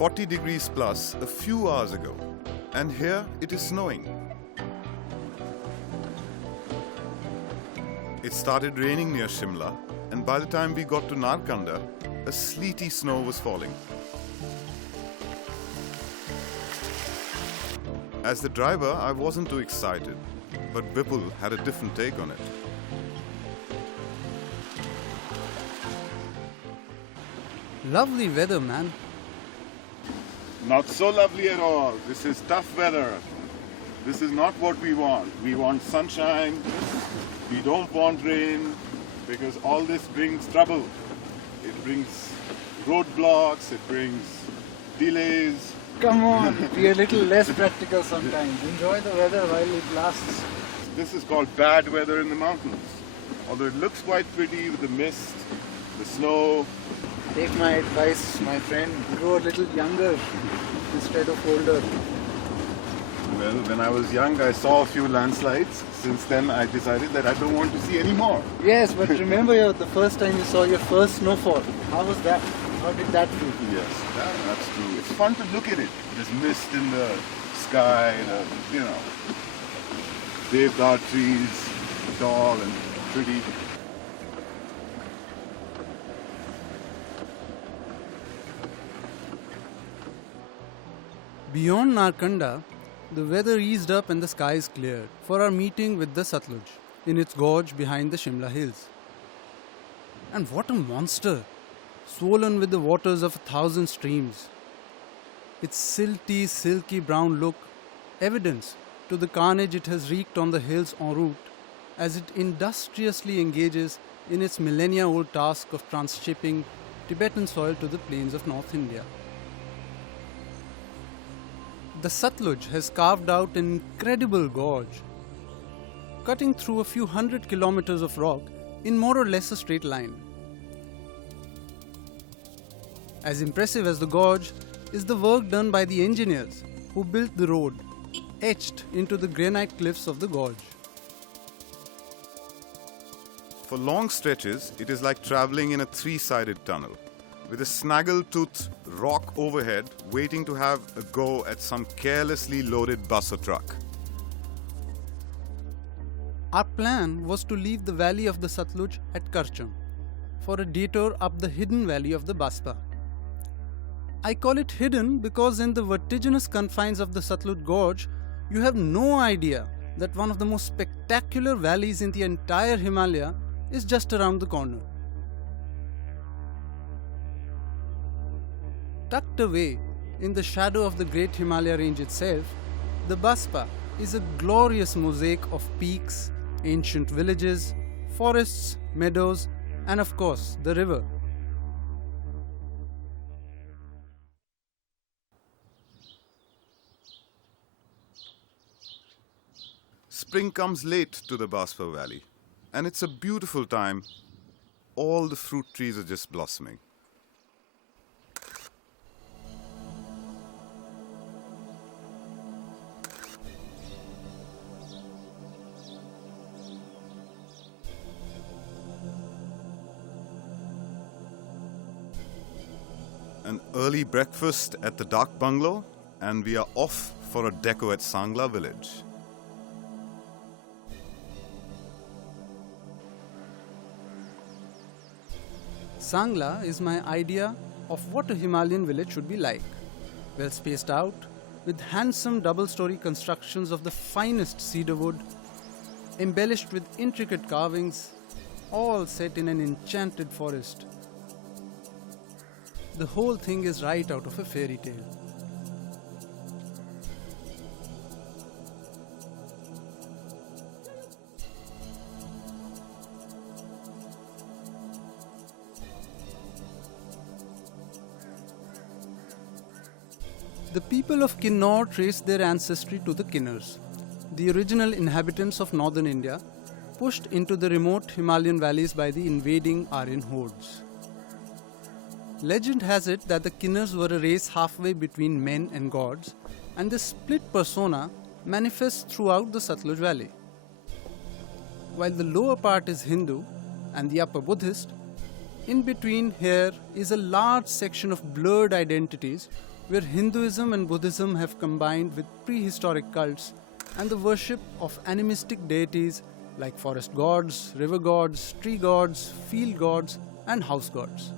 40 degrees plus a few hours ago, and here it is snowing. It started raining near Shimla, and by the time we got to Narkanda, a sleety snow was falling. As the driver, I wasn't too excited, but Vipul had a different take on it. Lovely weather, man. Not so lovely at all. This is tough weather. This is not what we want. We want sunshine. We don't want rain because all this brings trouble. It brings roadblocks, it brings delays. Come on, be a little less practical sometimes. Enjoy the weather while it lasts. This is called bad weather in the mountains. Although it looks quite pretty with the mist, the snow. Take my advice, my friend. Grow a little younger instead of older. Well, when I was young, I saw a few landslides. Since then, I decided that I don't want to see any more. Yes, but remember the first time you saw your first snowfall. How was that? How did that feel? Yes, that's true. It's fun to look at it. There's mist in the sky, devdar trees, tall and pretty. Beyond Narkanda, the weather eased up and the skies cleared for our meeting with the Satluj in its gorge behind the Shimla hills. And what a monster! Swollen with the waters of 1,000 streams. Its silty, silky brown look, evidence to the carnage it has wreaked on the hills en route as it industriously engages in its millennia-old task of transshipping Tibetan soil to the plains of North India. The Satluj has carved out an incredible gorge, cutting through a few hundred kilometers of rock in more or less a straight line. As impressive as the gorge is the work done by the engineers who built the road, etched into the granite cliffs of the gorge. For long stretches, it is like traveling in a three-sided tunnel, with a snaggle-toothed rock overhead waiting to have a go at some carelessly loaded bus or truck. Our plan was to leave the valley of the Satluj at Karcham for a detour up the hidden valley of the Basta. I call it hidden because in the vertiginous confines of the Satluj Gorge, you have no idea that one of the most spectacular valleys in the entire Himalaya is just around the corner. Tucked away in the shadow of the great Himalaya range itself, the Baspa is a glorious mosaic of peaks, ancient villages, forests, meadows, and of course, the river. Spring comes late to the Basta Valley, and it's a beautiful time. All the fruit trees are just blossoming. An early breakfast at the Dak Bungalow, and we are off for a deco at Sangla village. Sangla is my idea of what a Himalayan village should be like. Well spaced out, with handsome double-story constructions of the finest cedar wood, embellished with intricate carvings, all set in an enchanted forest. The whole thing is right out of a fairy tale. The people of Kinnaur trace their ancestry to the Kinnars, the original inhabitants of northern India, pushed into the remote Himalayan valleys by the invading Aryan hordes. Legend has it that the Kinnars were a race halfway between men and gods, and this split persona manifests throughout the Satluj Valley. While the lower part is Hindu and the upper Buddhist, in between here is a large section of blurred identities where Hinduism and Buddhism have combined with prehistoric cults and the worship of animistic deities like forest gods, river gods, tree gods, field gods, and house gods.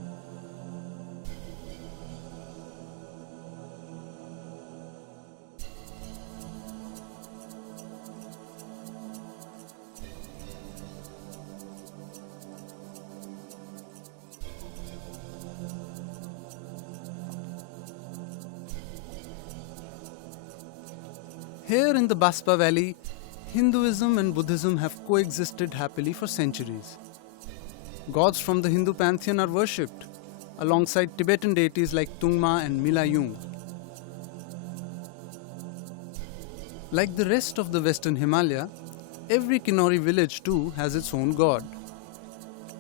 Here in the Basta Valley, Hinduism and Buddhism have coexisted happily for centuries. Gods from the Hindu pantheon are worshipped, alongside Tibetan deities like Tungma and Milayung. Like the rest of the western Himalaya, every Kinnauri village too has its own god.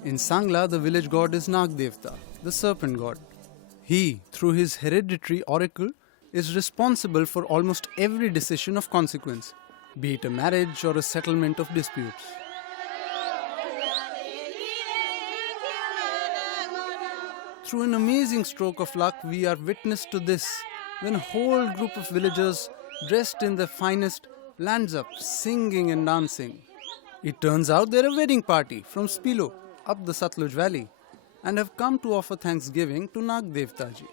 In Sangla, the village god is Nagdevta, the serpent god. He, through his hereditary oracle, is responsible for almost every decision of consequence, be it a marriage or a settlement of disputes. Through an amazing stroke of luck, we are witness to this when a whole group of villagers, dressed in their finest, lands up singing and dancing. It turns out they're a wedding party from Spilo, up the Satluj Valley, and have come to offer thanksgiving to Nagdevta ji.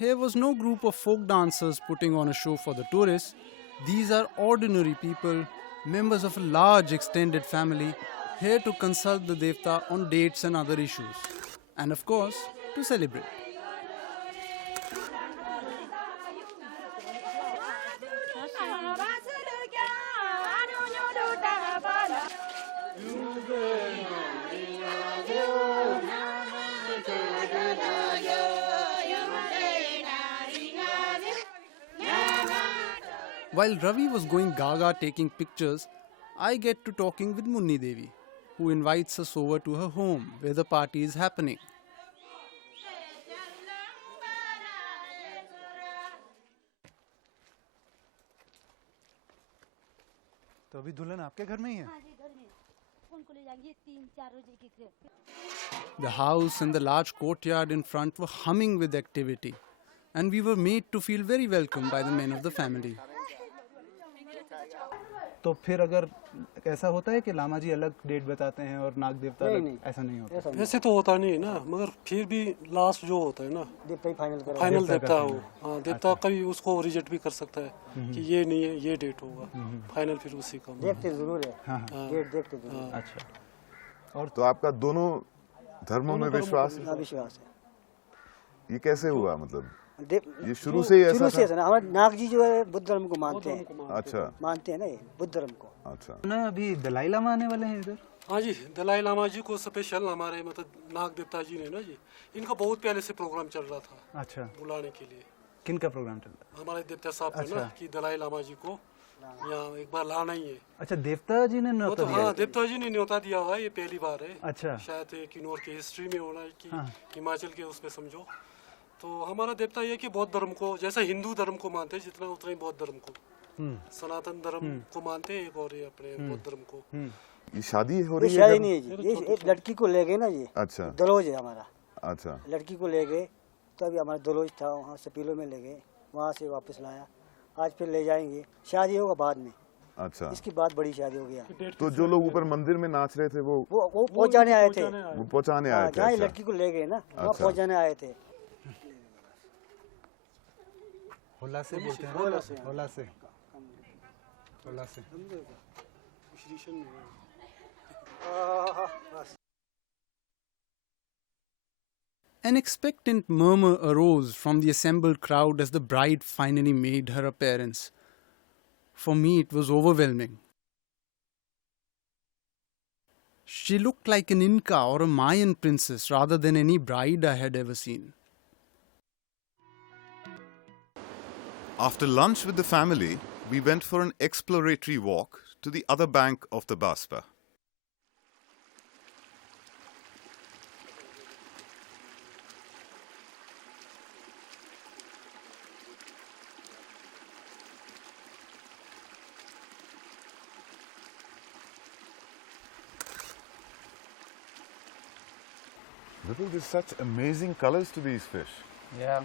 Here was no group of folk dancers putting on a show for the tourists. These are ordinary people, members of a large extended family, here to consult the Devta on dates and other issues. And of course, to celebrate. While Ravi was going gaga taking pictures, I get to talking with Munni Devi, who invites us over to her home where the party is happening. तो अभी दुल्हन आपके घर में ही है? हाँ जी, घर में। उनको ले जाएंगे 3-4 रोज एक से। The house and the large courtyard in front were humming with activity, and we were made to feel very welcome by the men of the family. तो फिर अगर ऐसा होता है कि लामा जी अलग डेट बताते हैं और नाग देवता अलग, ऐसा नहीं होता? वैसे तो होता नहीं है ना, मगर फिर भी लास्ट जो होता है ना, देवता ही फाइनल देवता हो। हाँ, देवता कभी उसको रिजेक्ट भी कर सकता है कि ये नहीं है, ये डेट होगा। फाइनल फिर उसी का देखते जरूर है। हाँ, डेट देखते जरूर। अच्छा। और तो आपका दोनों धर्मों में विश्वास है? विश्वास है। ये कैसे हुआ, मतलब ये शुरू से ही ऐसा था? हमारे नाग जी जो है बुद्ध धर्म को मानते हैं। अच्छा, मानते हैं ना, ये बुद्ध धर्म को। अच्छा। ना अभी दलाई लामा आने वाले हैं इधर? हाँ जी, दलाई लामा जी को स्पेशल हमारे मतलब नाग देवता जी ने ना जी, इनका बहुत पहले से प्रोग्राम चल रहा था। अच्छा। बुलाने के लिए। किन का प्रोग्राम चल रहा है? हमारे देवता साहब का ना कि दलाई लामा जी को यहाँ एक बार लाना ही है। अच्छा, देवता जी ने न्योता दिया? हाँ, देवता जी ने न्योता दिया हुआ है, ये पहली बार है। अच्छा। शायद किन्नौर की हिस्ट्री में होना है कि हिमाचल के उसमें समझो। तो हमारा देवता ये कि बौद्ध धर्म को जैसा हिंदू धर्म को मानते हैं, जितना उतना ही बौद्ध धर्म को, सनातन धर्म को मानते हैं, और ये अपने बौद्ध धर्म को। ये शादी हो रही है? शादी नहीं है जी, ये एक लड़की को ले गए ना जी। अच्छा। दलोज है हमारा। अच्छा। लड़की को ले गए, तो अभी हमारा दलोज था, वहाँ सपीलो में ले गए, वहाँ से वापस लाया, आज फिर ले जाएंगे। शादी होगा बाद में। अच्छा। इसकी बाद बड़ी शादी हो गया। तो जो लोग ऊपर मंदिर में नाच रहे थे वो पहुँचाने आए थे। वो पहुँचाने आए थे? जहाँ लड़की को ले गए ना, वहाँ पहुँचाने आए थे। होला से बोलते हैं, होला से, होला से, होला से। An expectant murmur arose from the assembled crowd as the bride finally made her appearance. For me, it was overwhelming. She looked like an Inca or a Mayan princess rather than any bride I had ever seen. After lunch with the family, we went for an exploratory walk to the other bank of the Baspa. Vipul, there's such amazing colors to these fish. Yeah,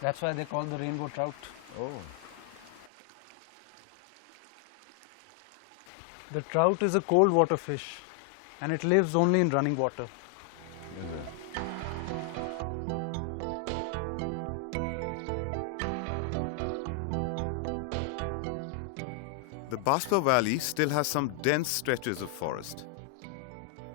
that's why they call the rainbow trout. Oh. The trout is a cold water fish and it lives only in running water. Is it? The Basta Valley still has some dense stretches of forest.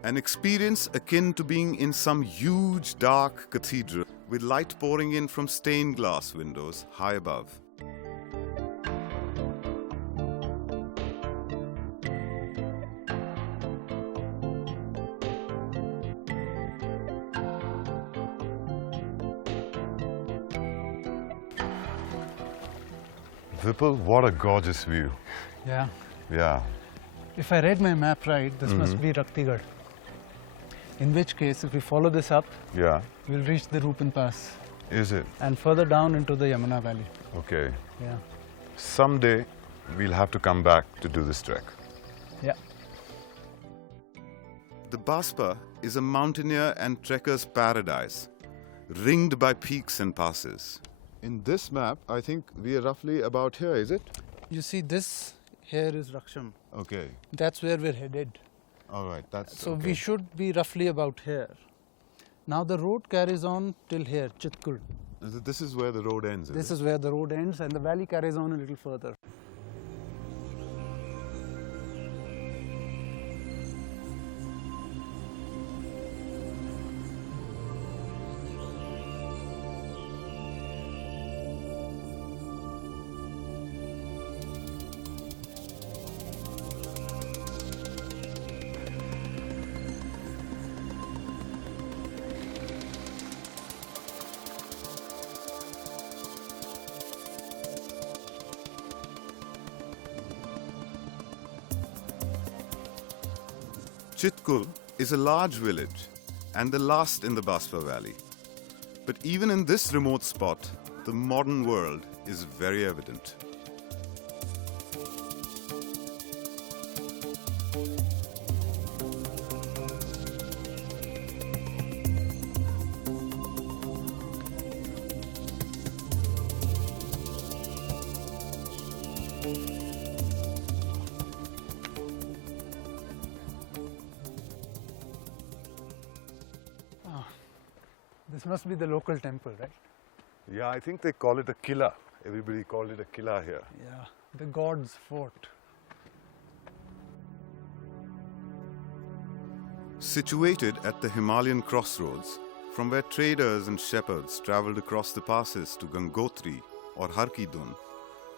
An experience akin to being in some huge dark cathedral with light pouring in from stained glass windows high above. Vipul, what a gorgeous view. Yeah. Yeah. If I read my map right, this must be Raktigad. In which case, if we follow this up, Yeah. we'll reach the Rupan Pass Is it? and further down into the Yamuna Valley. Okay. Yeah. Someday we'll have to come back to do this trek. Yeah. The Baspa is a mountaineer and trekker's paradise, ringed by peaks and passes. In this map, I think we are roughly about here, is it? You see, this here is Raksham. Okay. That's where we're headed. All right. That's So okay. we should be roughly about here. Now the road carries on till here, Chitkul. This is where the road ends. This is where the road ends and the valley carries on a little further. Chitkul is a large village and the last in the Basta Valley. But even in this remote spot, the modern world is very evident. This must be the local temple, right? Yeah, I think they call it a killa. Everybody called it a killa here. Yeah, the god's fort. Situated at the Himalayan crossroads, from where traders and shepherds traveled across the passes to Gangotri or Harkidun,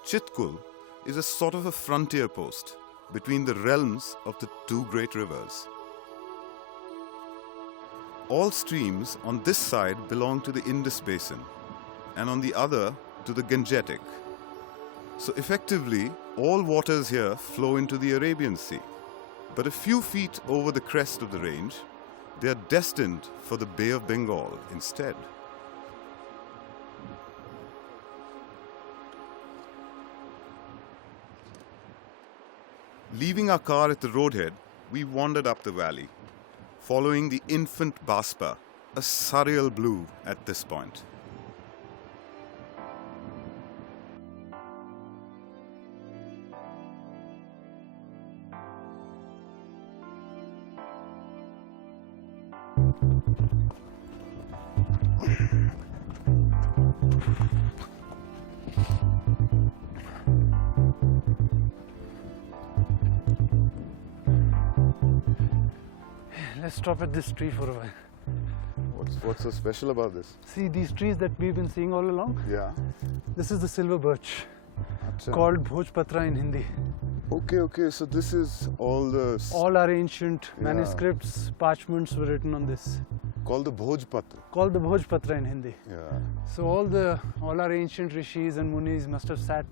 Chitkul is a sort of a frontier post between the realms of the two great rivers. All streams on this side belong to the Indus Basin and on the other to the Gangetic. So effectively, all waters here flow into the Arabian Sea. But a few feet over the crest of the range, they are destined for the Bay of Bengal instead. Leaving our car at the roadhead, we wandered up the valley, following the infant Baspa, a surreal blue at this point. Let's stop at this tree for a while. What's so special about this? See these trees that we've been seeing all along? Yeah. This is the silver birch, Achha. called Bhojpatra in Hindi. Okay, so this is all the... All our ancient Yeah. manuscripts, parchments were written on this, called the Bhojpatra. called the Bhojpatra in Hindi. Yeah. So all our ancient rishis and munis must have sat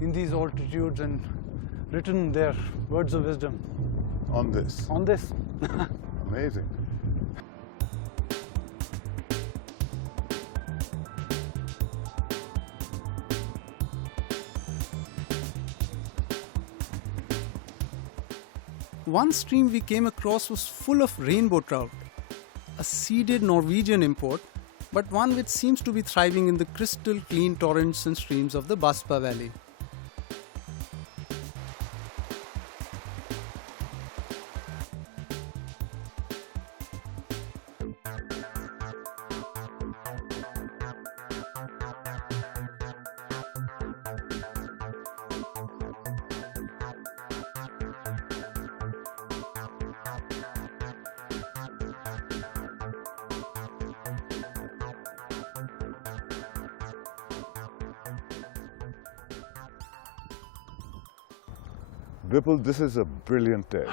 in these altitudes and written their words of wisdom On this. on this. Amazing. One stream we came across was full of rainbow trout. a seeded Norwegian import, but one which seems to be thriving in the crystal clean torrents and streams of the Basta Valley. Vipul, this is a brilliant day.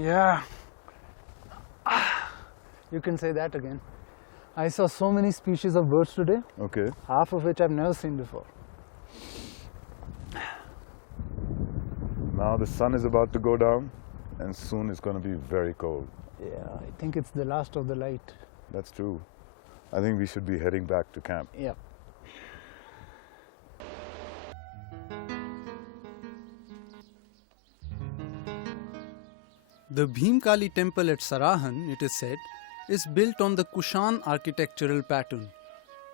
Yeah. You can say that again. I saw so many species of birds today, Okay. half of which I've never seen before. Now the sun is about to go down and soon it's going to be very cold. Yeah, I think it's the last of the light. That's true. I think we should be heading back to camp. Yeah. The Bhimkali temple at Sarahan, it is said, is built on the Kushan architectural pattern,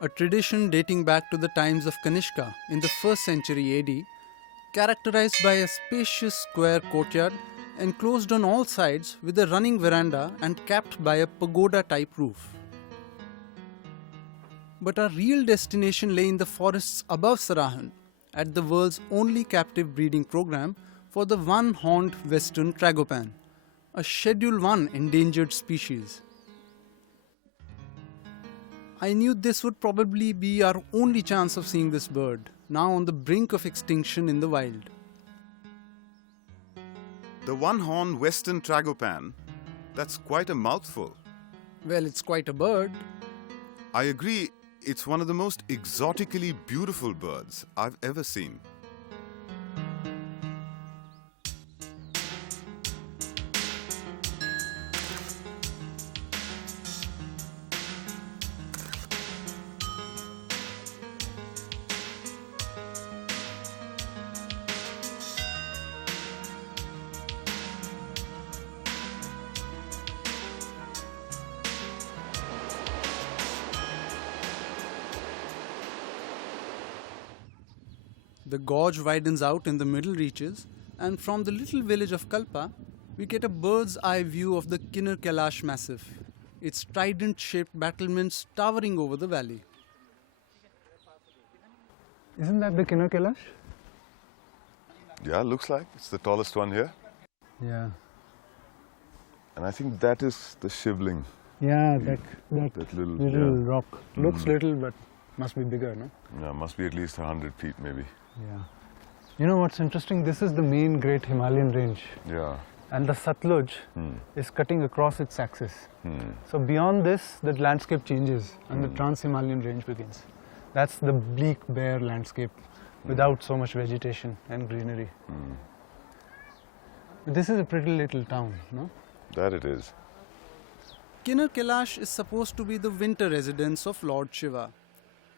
a tradition dating back to the times of Kanishka in the 1st century AD, characterized by a spacious square courtyard enclosed on all sides with a running veranda and capped by a pagoda-type roof. But our real destination lay in the forests above Sarahan, at the world's only captive breeding program for the one-horned western tragopan, a Schedule 1 endangered species. I knew this would probably be our only chance of seeing this bird, now on the brink of extinction in the wild. The one-horned western tragopan, that's quite a mouthful. Well, it's quite a bird. I agree, it's one of the most exotically beautiful birds I've ever seen. The gorge widens out in the middle reaches, and from the little village of Kalpa, we get a bird's eye view of the Kinnar Kailash massif, its trident-shaped battlements towering over the valley. Isn't that the Kinnar Kailash? Yeah, looks like it's the tallest one here. Yeah. And I think that is the shivling. Yeah, that little rock. Looks little, but must be bigger, no? Yeah, must be at least 100 feet maybe. Yeah. You know what's interesting? This is the main Great Himalayan range. Yeah. And the Satluj is cutting across its axis. So beyond this, the landscape changes and the Trans-Himalayan range begins. That's the bleak, bare landscape without so much vegetation and greenery. This is a pretty little town, no? That it is. Kinnar Kailash is supposed to be the winter residence of Lord Shiva.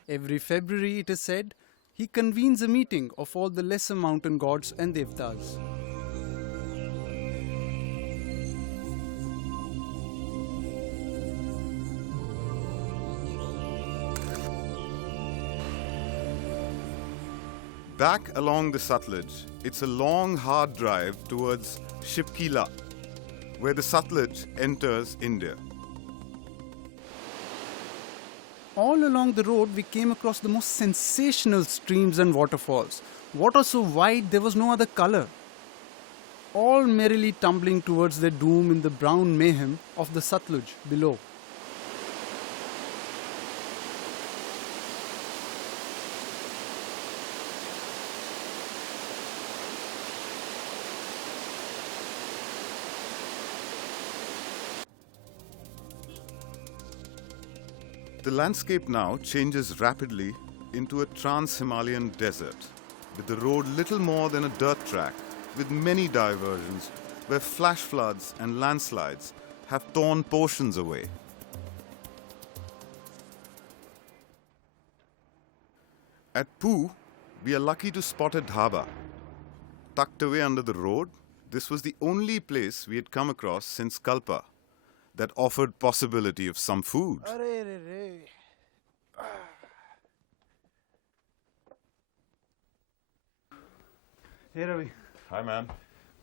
Every February, it is said, he convenes a meeting of all the lesser mountain gods and devtas. Back along the Satluj, it's a long, hard drive towards Shipkila, where the Satluj enters India. All along the road, we came across the most sensational streams and waterfalls. Water so wide, there was no other color. All merrily tumbling towards their doom in the brown mayhem of the Satluj below. The landscape now changes rapidly into a trans-Himalayan desert, with the road little more than a dirt track, with many diversions where flash floods and landslides have torn portions away. At Poo, we are lucky to spot a dhaba. Tucked away under the road, this was the only place we had come across since Kalpa. that offered possibility of some food. Arey, re, re. Hey Ravi, Hi man.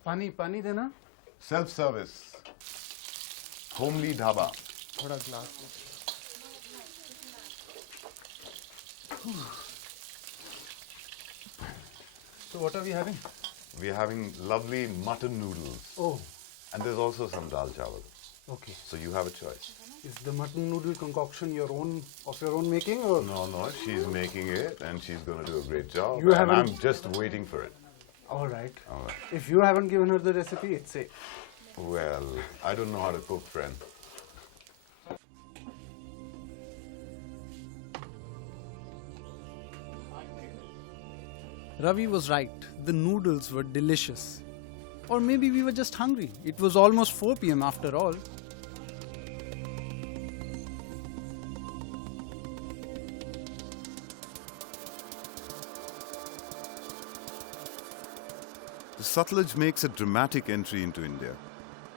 pani dena? Self-service. Homely dhaba. Thoda glass. So what are we having? We're having lovely mutton noodles. Oh, And there's also some dal chawal. okay. So you have a choice. Is the mutton noodle concoction your own making, or? No, she's making it and she's going to do a great job. You and haven't- I'm just waiting for it. All right. All right. If you haven't given her the recipe, it's safe. Well, I don't know how to cook, friend. Ravi was right. The noodles were delicious. Or maybe we were just hungry. It was almost 4 p.m. after all. The Satluj makes a dramatic entry into India,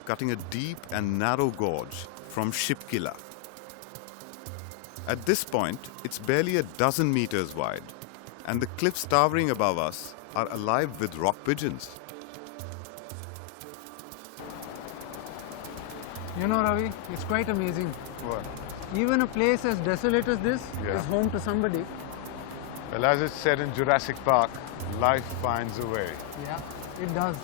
cutting a deep and narrow gorge from Shipkila. At this point, it's barely a dozen meters wide, and the cliffs towering above us are alive with rock pigeons. You know, Ravi, it's quite amazing. What? Even a place as desolate as this Yeah. is home to somebody. Well, as it's said in Jurassic Park, life finds a way. Yeah, it does.